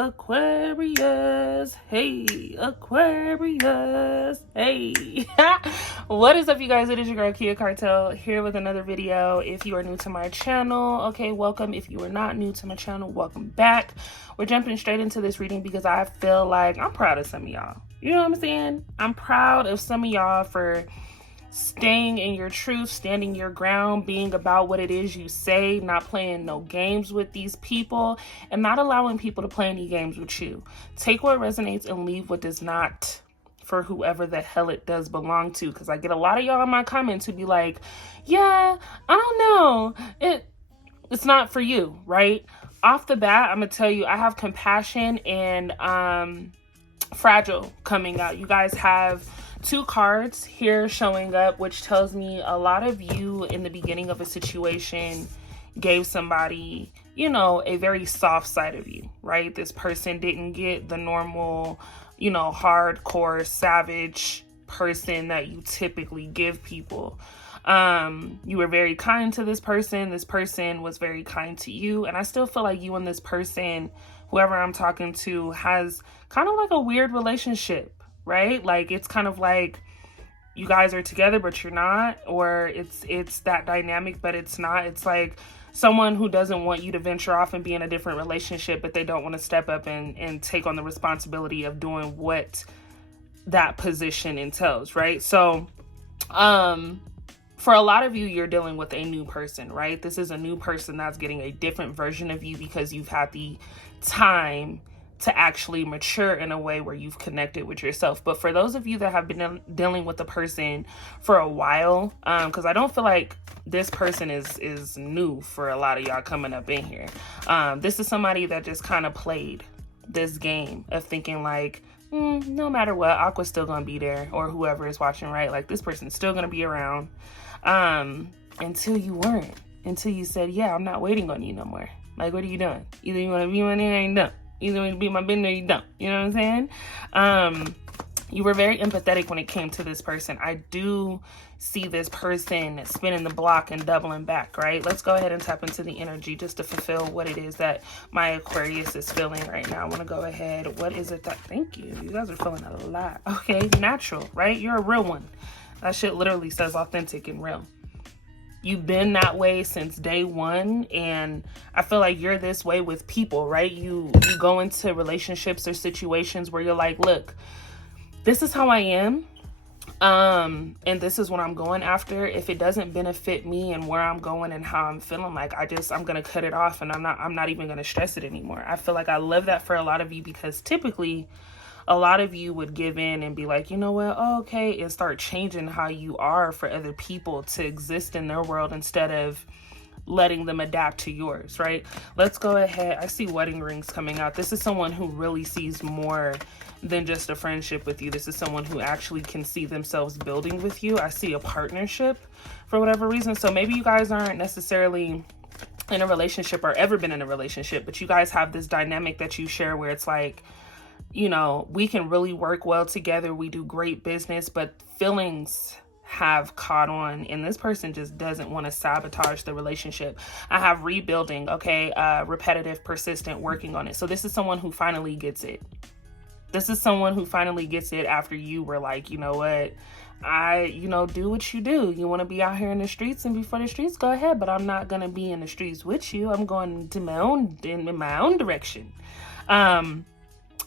Aquarius. Hey, Aquarius. Hey. What is up, you guys? It is your girl, Kia Cartel, here with another video. If you are new to my channel, okay, welcome. If you are not new to my channel, welcome back. We're jumping straight into this reading because I feel like I'm proud of some of y'all. You know what I'm saying? I'm proud of some of y'all for staying in your truth, standing your ground, being about what it is you say, not playing no games with these people, and not allowing people to play any games with you. Take what resonates and leave what does not, for whoever the hell it does belong to. Because I get a lot of y'all in my comments who be like, yeah, I don't know, it's not for you, right? Off the bat, I'm gonna tell you, I have compassion and fragile coming out. You guys have two cards here showing up, which tells me a lot of you in the beginning of a situation gave somebody, you know, a very soft side of you, right? This person didn't get the normal, you know, hardcore, savage person that you typically give people. You were very kind to this person. This person was very kind to you. And I still feel like you and this person, whoever I'm talking to, has kind of like a weird relationship, right? Like it's kind of like you guys are together but you're not, or it's that dynamic but it's not. It's like someone who doesn't want you to venture off and be in a different relationship, but they don't want to step up and take on the responsibility of doing what that position entails, right? So for a lot of you, you're dealing with a new person, right? This is a new person that's getting a different version of you because you've had the time to actually mature in a way where you've connected with yourself. But for those of you that have been dealing with the person for a while, because I don't feel like this person is new for a lot of y'all coming up in here. This is somebody that just kind of played this game of thinking like, no matter what, Aqua's still gonna be there, or whoever is watching, right? Like this person's still gonna be around, until you weren't, until you said, yeah, I'm not waiting on you no more. Like, what are you doing? Either you want to be my name or you don't. Either you be my business or you don't. You know what I'm saying? You were very empathetic when it came to this person. I do see this person spinning the block and doubling back, right? Let's go ahead and tap into the energy just to fulfill what it is that my Aquarius is feeling right now. I want to go ahead. What is it that, thank you. You guys are feeling a lot. Okay, natural, right? You're a real one. That shit literally says authentic and real. You've been that way since day one, and I feel like you're this way with people, right? You go into relationships or situations where you're like, look, this is how I am, and this is what I'm going after. If it doesn't benefit me and where I'm going and how I'm feeling, like I'm gonna cut it off, and I'm not even gonna stress it anymore. I feel like I love that for a lot of you, because typically a lot of you would give in and be like, you know what, oh, okay, and start changing how you are for other people to exist in their world instead of letting them adapt to yours, right? Let's go ahead. I see wedding rings coming out. This is someone who really sees more than just a friendship with you. This is someone who actually can see themselves building with you. I see a partnership for whatever reason. So maybe you guys aren't necessarily in a relationship or ever been in a relationship, but you guys have this dynamic that you share where it's like, you know, we can really work well together. We do great business, but feelings have caught on, and this person just doesn't want to sabotage the relationship. I have rebuilding, okay, repetitive, persistent, working on it. So this is someone who finally gets it. This is someone who finally gets it after you were like, you know what, do what you do. You want to be out here in the streets and before the streets, go ahead, but I'm not going to be in the streets with you. I'm going to in my own direction.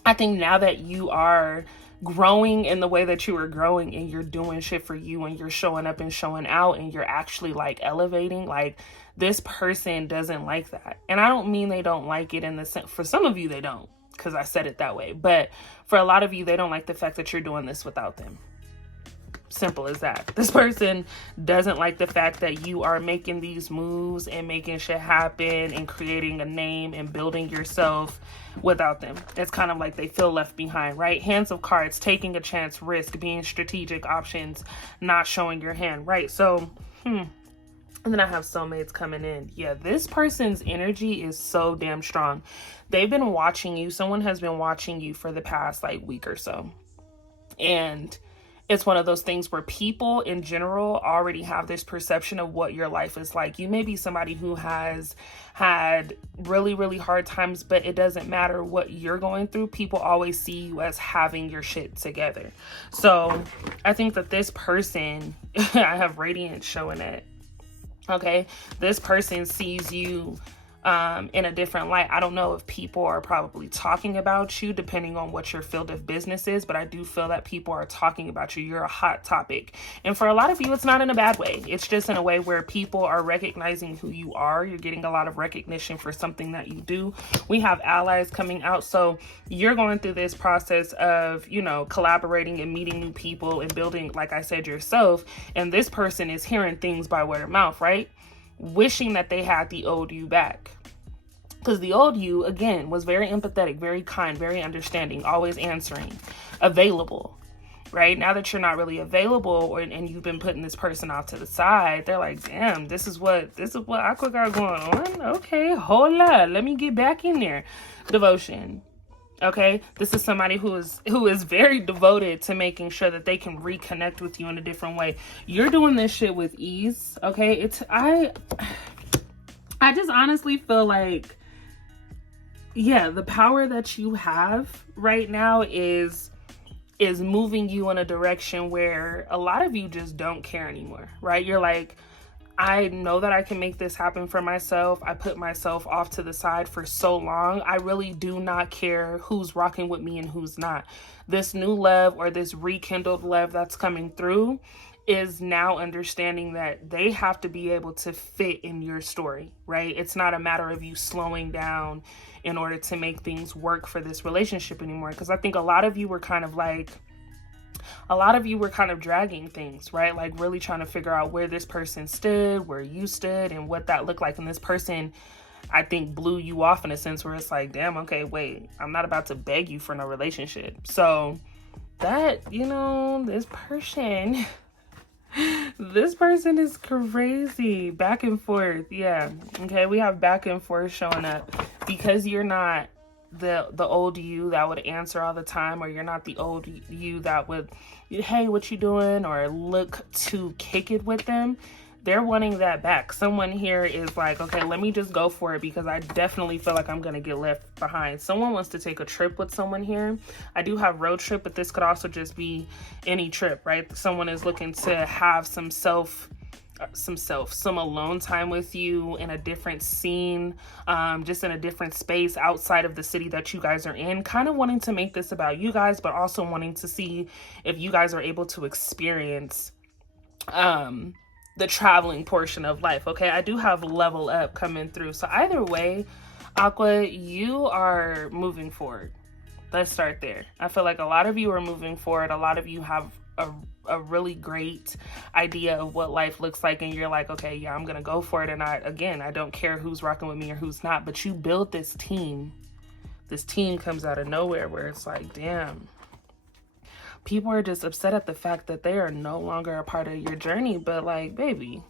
I think now that you are growing in the way that you are growing and you're doing shit for you and you're showing up and showing out and you're actually like elevating, like this person doesn't like that. And I don't mean they don't like it in the sense, for some of you they don't, because I said it that way. But for a lot of you, they don't like the fact that you're doing this without them. Simple as that. This person doesn't like the fact that you are making these moves and making shit happen and creating a name and building yourself without them. It's kind of like they feel left behind, right? Hands of cards, taking a chance, risk, being strategic, options, not showing your hand, right? So, and then I have soulmates coming in. Yeah, this person's energy is so damn strong. They've been watching you. Someone has been watching you for the past like week or so. And it's one of those things where people in general already have this perception of what your life is like. You may be somebody who has had really, really hard times, but it doesn't matter what you're going through. People always see you as having your shit together. So I think that this person, I have radiance showing it. Okay. This person sees you in a different light. I don't know if people are probably talking about you depending on what your field of business is, but I do feel that people are talking about you. You're a hot topic. And for a lot of you, it's not in a bad way. It's just in a way where people are recognizing who you are. You're getting a lot of recognition for something that you do. We have allies coming out. So you're going through this process of, you know, collaborating and meeting new people and building, like I said, yourself. And this person is hearing things by word of mouth, right? Wishing that they had the old you back. Because the old you, again, was very empathetic, very kind, very understanding, always answering, available, right? Now that you're not really available and you've been putting this person off to the side, they're like, damn, this is what Aqua got going on. Okay, hold up. Let me get back in there. Devotion. Okay, this is somebody who is very devoted to making sure that they can reconnect with you in a different way. You're doing this shit with ease. Okay, I just honestly feel like, yeah, the power that you have right now is moving you in a direction where a lot of you just don't care anymore, right? You're like, I know that I can make this happen for myself. I put myself off to the side for so long. I really do not care who's rocking with me and who's not. This new love or this rekindled love that's coming through is now understanding that they have to be able to fit in your story, right? It's not a matter of you slowing down in order to make things work for this relationship anymore. Because I think a lot of you were kind of dragging things, right? Like really trying to figure out where this person stood, where you stood, and what that looked like. And this person, I think, blew you off in a sense where it's like, damn, okay, wait, I'm not about to beg you for no relationship. So that, you know, this person is crazy. Back and forth. Yeah. Okay. We have back and forth showing up because you're not the old you that would answer all the time, or you're not the old you that would, hey, what you doing, or look to kick it with them. They're wanting that back. Someone here is like, okay, let me just go for it because I definitely feel like I'm going to get left behind. Someone wants to take a trip with someone here. I do have road trip, but this could also just be any trip, right? Someone is looking to have some alone time with you in a different scene, just in a different space outside of the city that you guys are in, kind of wanting to make this about you guys, but also wanting to see if you guys are able to experience, the traveling portion of life. Okay, I do have level up coming through. So either way, Aqua, you are moving forward. Let's start there. I feel like a lot of you are moving forward. A lot of you have a really great idea of what life looks like, and you're like, okay, yeah, I'm gonna go for it. And I don't care who's rocking with me or who's not, but you build this team. This team comes out of nowhere where it's like, damn, people are just upset at the fact that they are no longer a part of your journey. But like, baby,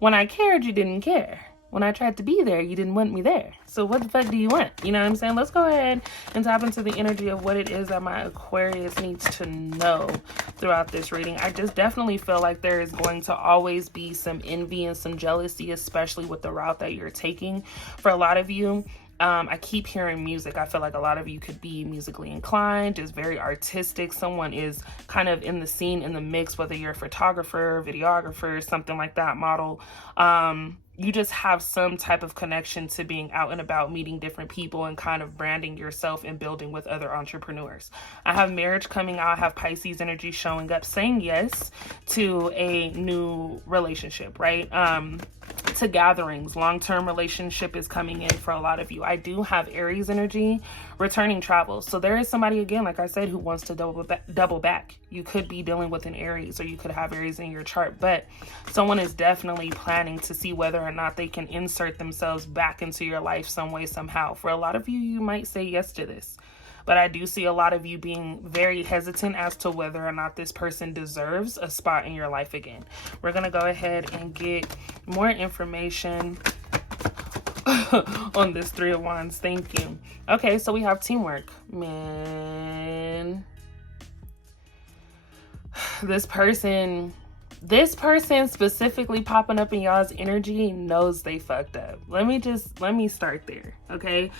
when I cared, you didn't care. When I tried to be there, you didn't want me there. So what the fuck do you want? You know what I'm saying? Let's go ahead and tap into the energy of what it is that my Aquarius needs to know throughout this reading. I just definitely feel like there is going to always be some envy and some jealousy, especially with the route that you're taking. For a lot of you, I keep hearing music. I feel like a lot of you could be musically inclined, just very artistic. Someone is kind of in the scene, in the mix, whether you're a photographer, videographer, something like that, model. You just have some type of connection to being out and about, meeting different people and kind of branding yourself and building with other entrepreneurs. I have marriage coming out. I have Pisces energy showing up, saying yes to a new relationship, right? To gatherings, long-term relationship is coming in for a lot of you. I do have Aries energy, returning travels. So there is somebody, again, like I said, who wants to double back. You could be dealing with an Aries, or you could have Aries in your chart, but someone is definitely planning to see whether or not they can insert themselves back into your life some way, somehow. For a lot of you, you might say yes to this. But I do see a lot of you being very hesitant as to whether or not this person deserves a spot in your life again. We're going to go ahead and get more information on this Three of Wands. Thank you. Okay, so we have teamwork. Man. this person specifically popping up in y'all's energy knows they fucked up. Let me start there, okay?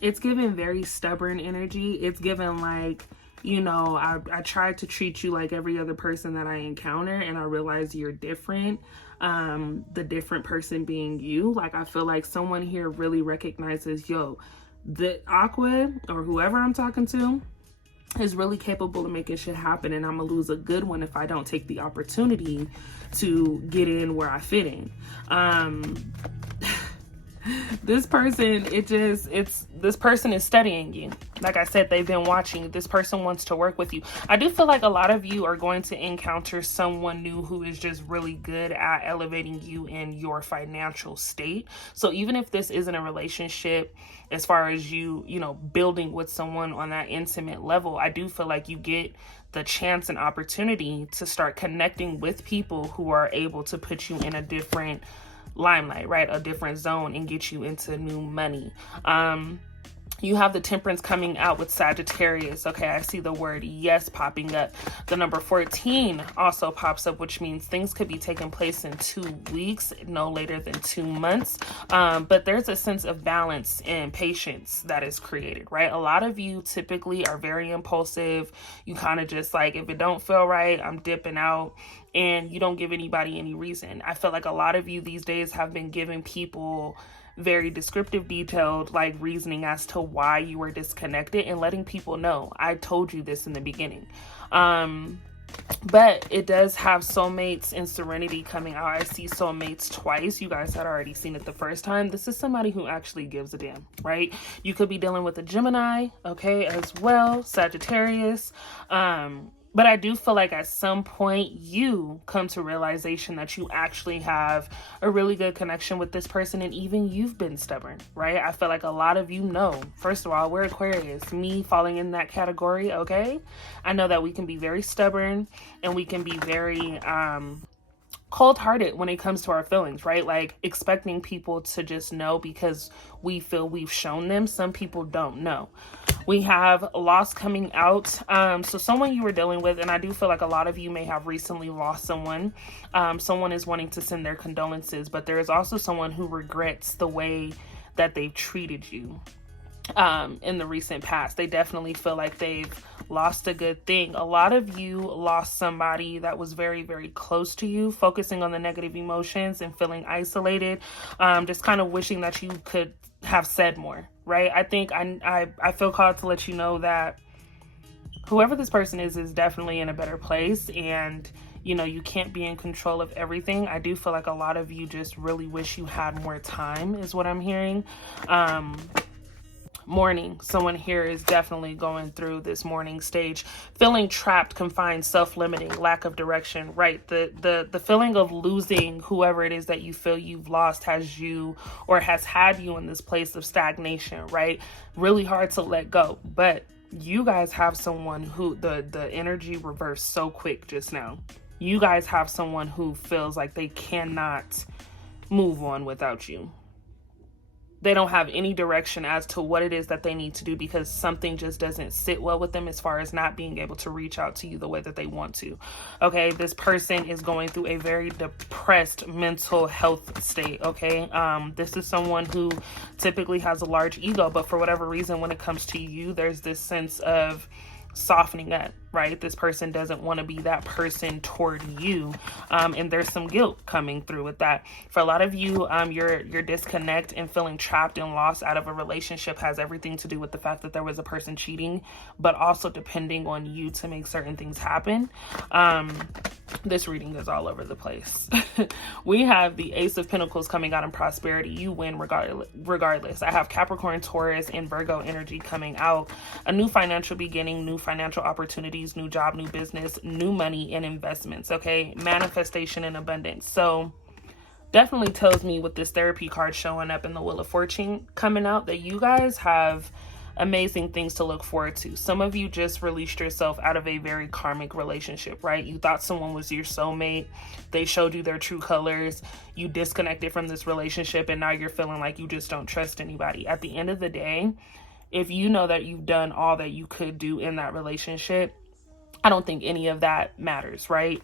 It's given very stubborn energy. It's given like, you know, I tried to treat you like every other person that I encounter, and I realize you're different. The different person being you. Like, I feel like someone here really recognizes, yo, the Aqua or whoever I'm talking to is really capable of making shit happen, and I'm gonna lose a good one if I don't take the opportunity to get in where I fit in. This person, this person is studying you. Like I said, they've been watching. This person wants to work with you. I do feel like a lot of you are going to encounter someone new who is just really good at elevating you in your financial state. So even if this isn't a relationship, as far as you know, building with someone on that intimate level, I do feel like you get the chance and opportunity to start connecting with people who are able to put you in a different limelight, right? A different zone, and get you into new money. You have the Temperance coming out with Sagittarius. Okay, I see the word yes popping up. The number 14 also pops up, which means things could be taking place in 2 weeks, no later than 2 months. But there's a sense of balance and patience that is created, right? A lot of you typically are very impulsive. You kind of just like, if it don't feel right, I'm dipping out. And you don't give anybody any reason. I feel like a lot of you these days have been giving people very descriptive, detailed, like reasoning as to why you were disconnected, and letting people know, I told you this in the beginning. But it does have soulmates and serenity coming out. I see soulmates twice. You guys had already seen it the first time. This is somebody who actually gives a damn, right? You could be dealing with a Gemini, okay, as well, Sagittarius. But I do feel like at some point you come to realization that you actually have a really good connection with this person, and even you've been stubborn, right? I feel like a lot of you know, first of all, we're Aquarius, me falling in that category, okay? I know that we can be very stubborn, and we can be very cold-hearted when it comes to our feelings, right? Like expecting people to just know because we feel we've shown them. Some people don't know. We have loss coming out. So someone you were dealing with, and I do feel like a lot of you may have recently lost someone. Someone is wanting to send their condolences, but there is also someone who regrets the way that they've treated you in the recent past. They definitely feel like they've lost a good thing. A lot of you lost somebody that was very, very close to you, focusing on the negative emotions and feeling isolated, just kind of wishing that you could have said more, right? I think I feel called to let you know that whoever this person is definitely in a better place, and you know, you can't be in control of everything. I do feel like a lot of you just really wish you had more time, is what I'm hearing. Mourning. Someone here is definitely going through this mourning stage, feeling trapped, confined, self-limiting, lack of direction, right? The feeling of losing whoever it is that you feel you've lost has you, or has had you in this place of stagnation, right? Really hard to let go. But you guys have someone who the energy reversed so quick just now. You guys have someone who feels like they cannot move on without you. They don't have any direction as to what it is that they need to do, because something just doesn't sit well with them as far as not being able to reach out to you the way that they want to. Okay, this person is going through a very depressed mental health state, okay? This is someone who typically has a large ego, but for whatever reason, when it comes to you, there's this sense of softening up, right? This person doesn't want to be that person toward you, and there's some guilt coming through with that. For a lot of you, your disconnect and feeling trapped and lost out of a relationship has everything to do with the fact that there was a person cheating, but also depending on you to make certain things happen. This reading is all over the place. We have the Ace of Pentacles coming out in prosperity. You win regardless. I have Capricorn, Taurus, and Virgo energy coming out. A new financial beginning, new financial opportunities, new job, new business, new money, and investments. Okay, manifestation and abundance. So definitely tells me with this therapy card showing up in the Wheel of Fortune coming out that you guys have amazing things to look forward to. Some of you just released yourself out of a very karmic relationship, right? You thought someone was your soulmate. They showed you their true colors. You disconnected from this relationship, and now you're feeling like you just don't trust anybody. At the end of the day, if you know that you've done all that you could do in that relationship, I don't think any of that matters, right?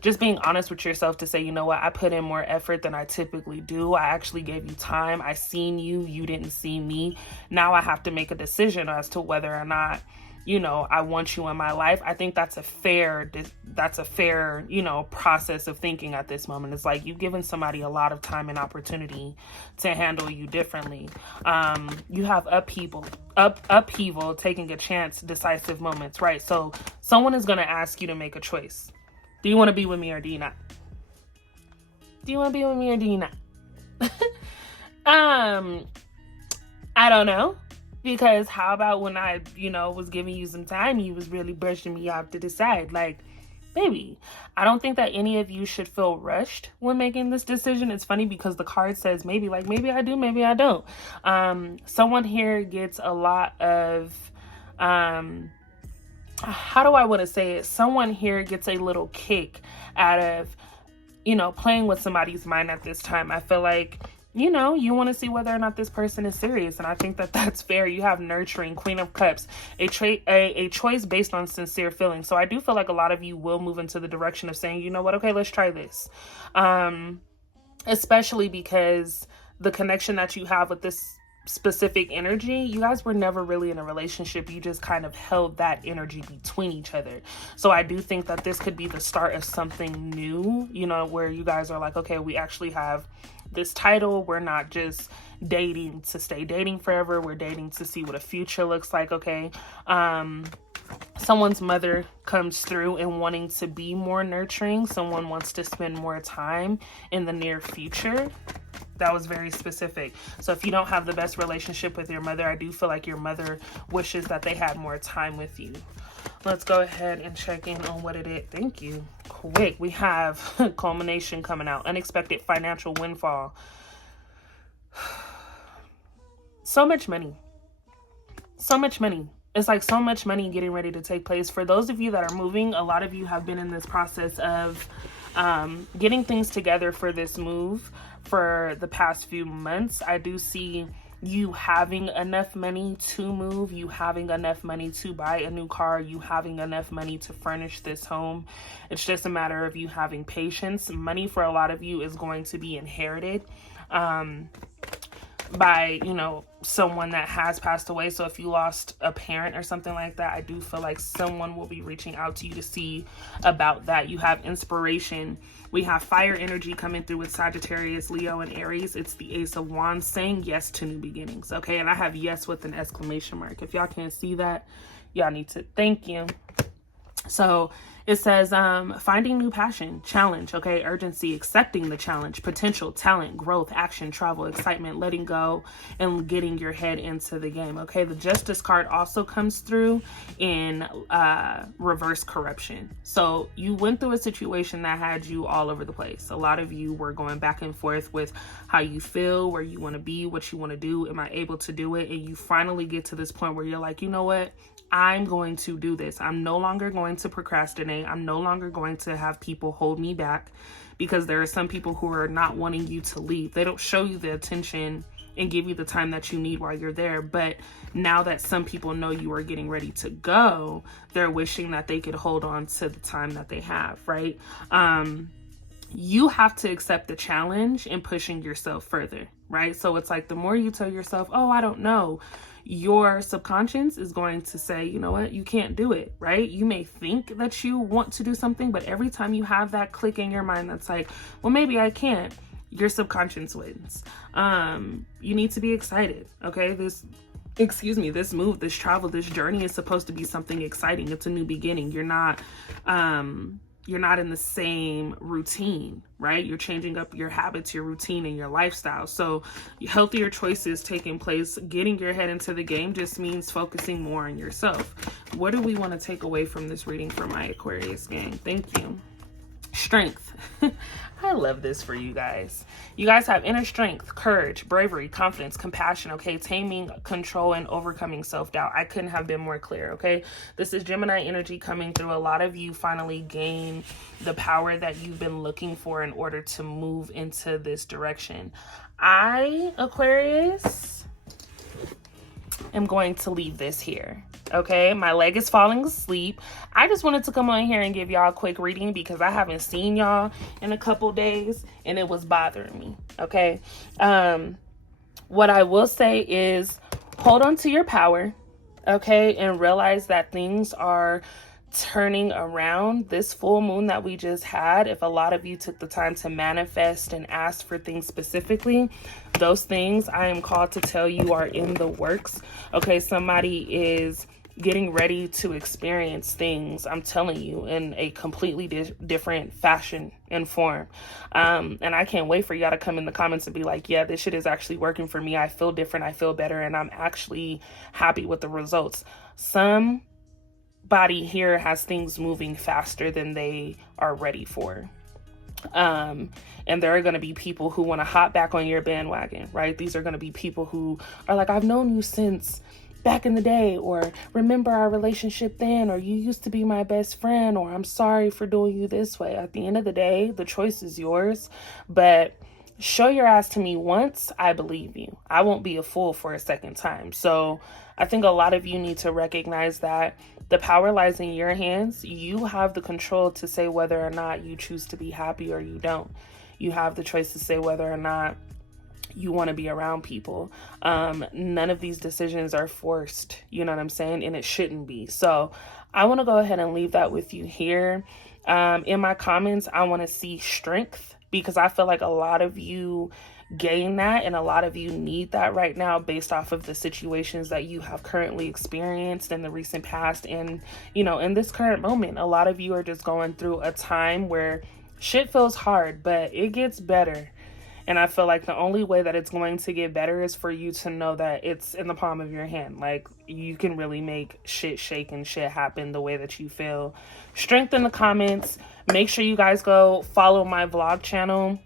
Just being honest with yourself to say, you know what, I put in more effort than I typically do. I actually gave you time. I seen you. You didn't see me. Now I have to make a decision as to whether or not, you know, I want you in my life. I think that's a fair, you know, process of thinking at this moment. It's like you've given somebody a lot of time and opportunity to handle you differently. You have upheaval, taking a chance, decisive moments, right? So someone is going to ask you to make a choice. Do you want to be with me or do you not? Do you want to be with me or do you not? I don't know. Because how about when I, you know, was giving you some time, you was really brushing me off to the side. Like, baby, I don't think that any of you should feel rushed when making this decision. It's funny because the card says maybe, like maybe I do, maybe I don't. Someone here gets a lot of, how do I want to say it? Someone here gets a little kick out of, you know, playing with somebody's mind at this time. I feel like, you know, you want to see whether or not this person is serious. And I think that that's fair. You have nurturing, Queen of Cups, a choice based on sincere feelings. So I do feel like a lot of you will move into the direction of saying, you know what, okay, let's try this. Especially because the connection that you have with this specific energy, you guys were never really in a relationship. You just kind of held that energy between each other. So I do think that this could be the start of something new, you know, where you guys are like, okay, we actually have this title. We're not just dating to stay dating forever. We're dating to see what a future looks like. Okay. Someone's mother comes through and wanting to be more nurturing. Someone wants to spend more time in the near future. That was very specific. So if you don't have the best relationship with your mother, I do feel like your mother wishes that they had more time with you. Let's go ahead and check in on what it is. Thank you. Quick. We have culmination coming out. Unexpected financial windfall. So much money. So much money. It's like so much money getting ready to take place. For those of you that are moving, a lot of you have been in this process of getting things together for this move for the past few months. I do see you having enough money to move, you having enough money to buy a new car, you having enough money to furnish this home. It's just a matter of you having patience. Money for a lot of you is going to be inherited by, you know, someone that has passed away. So if you lost a parent or something like that, I do feel like someone will be reaching out to you to see about that. You have inspiration. We have fire energy coming through with Sagittarius, Leo, and Aries. It's the Ace of Wands, saying yes to new beginnings. Okay, and I have yes with an exclamation mark. If y'all can't see that, y'all need to thank you. So it says finding new passion, challenge, okay, urgency, accepting the challenge, potential, talent, growth, action, travel, excitement, letting go, and getting your head into the game. Okay, the Justice card also comes through in reverse corruption. So you went through a situation that had you all over the place. A lot of you were going back and forth with how you feel, where you want to be, what you want to do. Am I able to do it? And you finally get to this point where you're like, you know what? I'm going to do this. I'm no longer going to procrastinate. I'm no longer going to have people hold me back, because there are some people who are not wanting you to leave. They don't show you the attention and give you the time that you need while you're there. But now that some people know you are getting ready to go, they're wishing that they could hold on to the time that they have, right? You have to accept the challenge and pushing yourself further, right? So it's like the more you tell yourself, oh, I don't know, your subconscious is going to say, you know what, you can't do it, right? You may think that you want to do something, but every time you have that click in your mind that's like, well, maybe I can't, your subconscious wins. You need to be excited, okay? This move, this travel, this journey is supposed to be something exciting. It's a new beginning. You're not in the same routine, right? You're changing up your habits, your routine, and your lifestyle. So healthier choices taking place. Getting your head into the game just means focusing more on yourself. What do we want to take away from this reading for my Aquarius gang? Thank you. Strength. I love this for you guys. You guys have inner strength, courage, bravery, confidence, compassion, okay? Taming, control, and overcoming self-doubt. I couldn't have been more clear, okay? This is Gemini energy coming through. A lot of you finally gain the power that you've been looking for in order to move into this direction. I, Aquarius, am going to leave this here. Okay, my leg is falling asleep. I just wanted to come on here and give y'all a quick reading because I haven't seen y'all in a couple days and it was bothering me. Okay, what I will say is hold on to your power, okay, and realize that things are turning around. This full moon that we just had, if a lot of you took the time to manifest and ask for things specifically, those things I am called to tell you are in the works. Okay, somebody is getting ready to experience things, I'm telling you, in a completely different fashion and form. And I can't wait for y'all to come in the comments and be like, yeah, this shit is actually working for me. I feel different. I feel better. And I'm actually happy with the results. Somebody here has things moving faster than they are ready for. And there are going to be people who want to hop back on your bandwagon, right? These are going to be people who are like, I've known you since back in the day, or remember our relationship then, or you used to be my best friend, or I'm sorry for doing you this way. At the end of the day, the choice is yours, but show your ass to me once, I believe you. I won't be a fool for a second time. So I think a lot of you need to recognize that the power lies in your hands. You have the control to say whether or not you choose to be happy or you don't. You have the choice to say whether or not you want to be around people. None of these decisions are forced, you know what I'm saying? And it shouldn't be. So I want to go ahead and leave that with you here. In my comments, I want to see strength, because I feel like a lot of you gain that and a lot of you need that right now based off of the situations that you have currently experienced in the recent past. And, you know, in this current moment, a lot of you are just going through a time where shit feels hard, but it gets better. And I feel like the only way that it's going to get better is for you to know that it's in the palm of your hand. Like, you can really make shit shake and shit happen the way that you feel. Strength in the comments. Make sure you guys go follow my vlog channel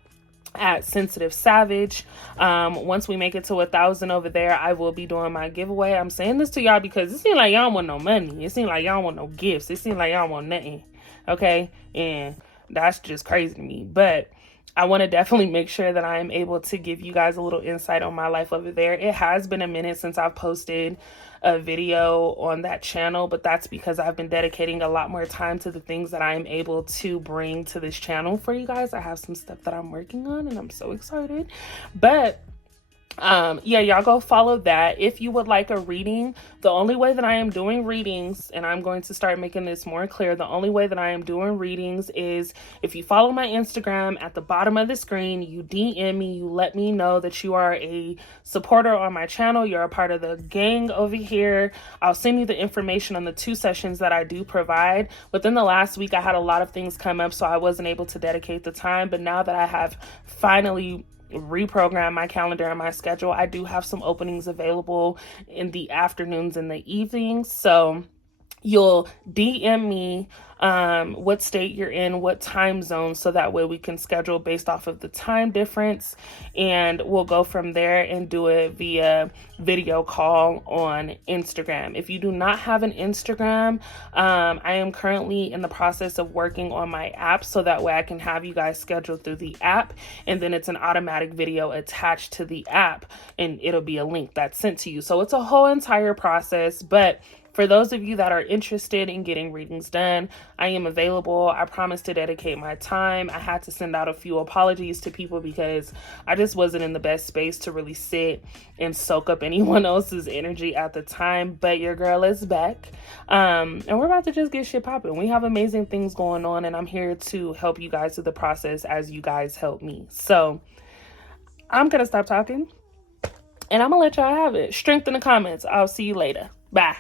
at Sensitive Savage. Once we make it to 1,000 over there, I will be doing my giveaway. I'm saying this to y'all because it seems like y'all want no money. It seems like y'all want no gifts. It seems like y'all want nothing. Okay? And that's just crazy to me. But I want to definitely make sure that I am able to give you guys a little insight on my life over there. It has been a minute since I've posted a video on that channel, but that's because I've been dedicating a lot more time to the things that I am able to bring to this channel for you guys. I have some stuff that I'm working on and I'm so excited. But yeah, y'all go follow that. If you would like a reading, the only way that I am doing readings, and I'm going to start making this more clear, the only way that I am doing readings is if you follow my Instagram at the bottom of the screen, you DM me, you let me know that you are a supporter on my channel, you're a part of the gang over here. I'll send you the information on the 2 sessions that I do provide. Within the last week, I had a lot of things come up, so I wasn't able to dedicate the time, but now that I have finally reprogram my calendar and my schedule, I do have some openings available in the afternoons and the evenings. So you'll DM me what state you're in, what time zone, so that way we can schedule based off of the time difference, and we'll go from there and do it via video call on Instagram. If you do not have an Instagram, I am currently in the process of working on my app, so that way I can have you guys scheduled through the app, and then it's an automatic video attached to the app, and it'll be a link that's sent to you. So it's a whole entire process, but for those of you that are interested in getting readings done, I am available. I promise to dedicate my time. I had to send out a few apologies to people because I just wasn't in the best space to really sit and soak up anyone else's energy at the time. But your girl is back. And we're about to just get shit popping. We have amazing things going on, and I'm here to help you guys through the process as you guys help me. So I'm going to stop talking, and I'm going to let y'all have it. Strength in the comments. I'll see you later. Bye.